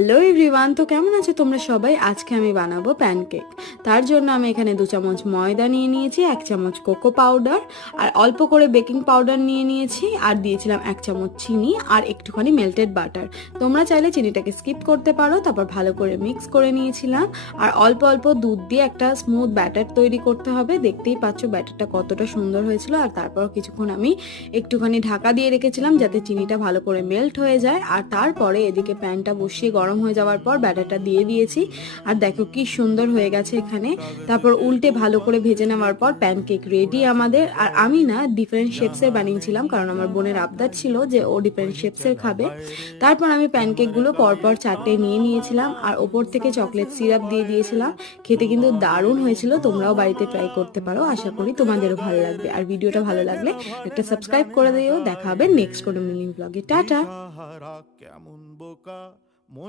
Hello everyone, তো কেমন আছো তোমরা সবাই? আজকে আমি বানাবো প্যানকেক। তার জন্য আমি এখানে 2 চামচ ময়দা নিয়ে নিয়েছি, 1 চামচ কোকো পাউডার আর অল্প করে বেকিং পাউডার নিয়ে নিয়েছি, আর দিয়েছিলাম 1 চামচ চিনি আর একটুখানি মেল্টেড বাটার। তোমরা চাইলে চিনিটাকে স্কিপ করতে পারো। তারপর ভালো করে মিক্স করে নিয়েছিলাম, আর অল্প অল্প দুধ দিয়ে একটা স্মুথ ব্যাটার তৈরি করতে হবে। দেখতেই পাচ্ছ ব্যাটারটা কতটা সুন্দর হয়েছিল। আর তারপর কিছুক্ষণ আমি একটুখানি ঢাকা দিয়ে রেখেছিলাম যাতে চিনিটা ভালো করে মেল্ট হয়ে যায়। আর তারপরে এদিকে প্যানটা বসিয়ে গরম হয়ে যাওয়ার পর ব্যাটারটা দিয়ে দিয়েছি, আর দেখো কি সুন্দর হয়ে গেছে এখানে। তারপর উল্টে ভালো করে ভেজে নেওয়ার পর প্যানকেক রেডি আমাদের। আর আমি না ডিফারেন্ট শেপসের বানিয়েছিলাম, কারণ আমার বোনের আবদার ছিল যে ও ডিফারেন্ট শেপসের খাবে। তারপর আমি প্যানকেকগুলো পরপর 4টে নিয়ে নিয়েছিলাম, আর ওপর থেকে চকলেট সিরাপ দিয়ে দিয়েছিলাম। খেতে কিন্তু দারুণ হয়েছিল। তোমরাও বাড়িতে ট্রাই করতে পারো, আশা করি তোমাদেরও ভালো লাগবে। আর ভিডিওটা ভালো লাগলে একটা সাবস্ক্রাইব করে দিও। দেখা হবে নেক্সট কোনো মিলিং ব্লগে। টাটা। দিশাহারা কেমন বোকা